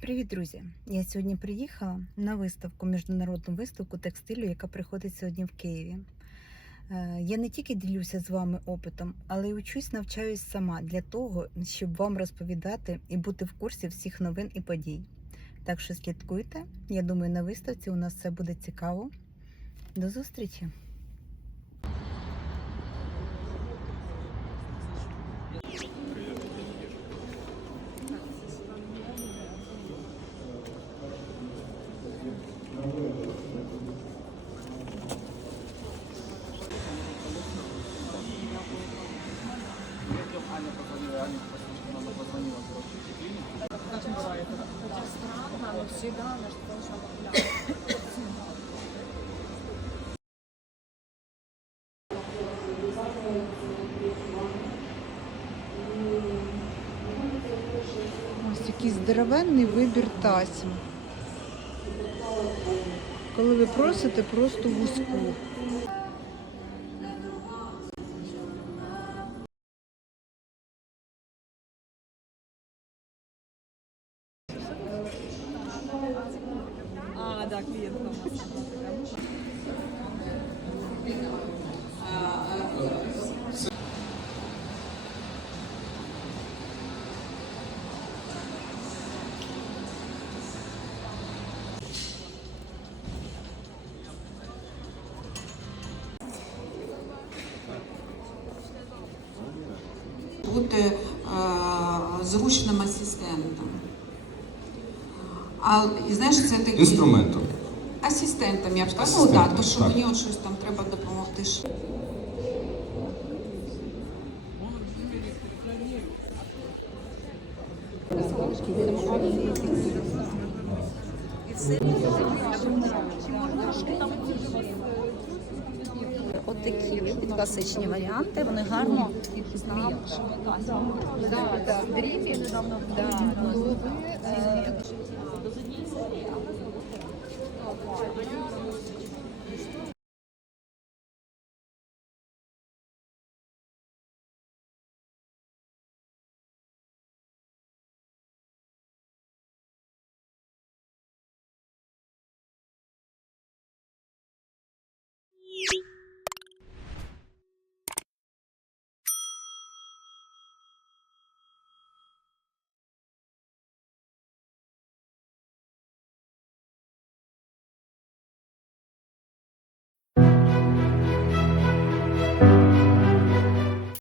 Привіт, друзі! Я сьогодні приїхала на виставку, міжнародну виставку текстилю, яка приходить сьогодні в Києві. Е, Я не тільки ділюся з вами опитом, але й учусь, навчаюсь сама для того, щоб вам розповідати і бути в курсі всіх новин і подій. Так що слідкуйте. Я думаю, на виставці у нас все буде цікаво. До зустрічі! Аня позвонила, Аня что мама позвонила, короче, в клинику. Странно, но всегда наш тоже популярный. Ось якийсь здоровенний вибір тасім. Коли ви просите просто вузьку. Да, клиентка. бути е, зручним асистентом. А і знаєш, це такий Інструментом. асистентом, я б сказала, Асистентом, так, то що так. мені от щось там треба допомогти. ш- От класичні варіанти, вони гарно дрібі.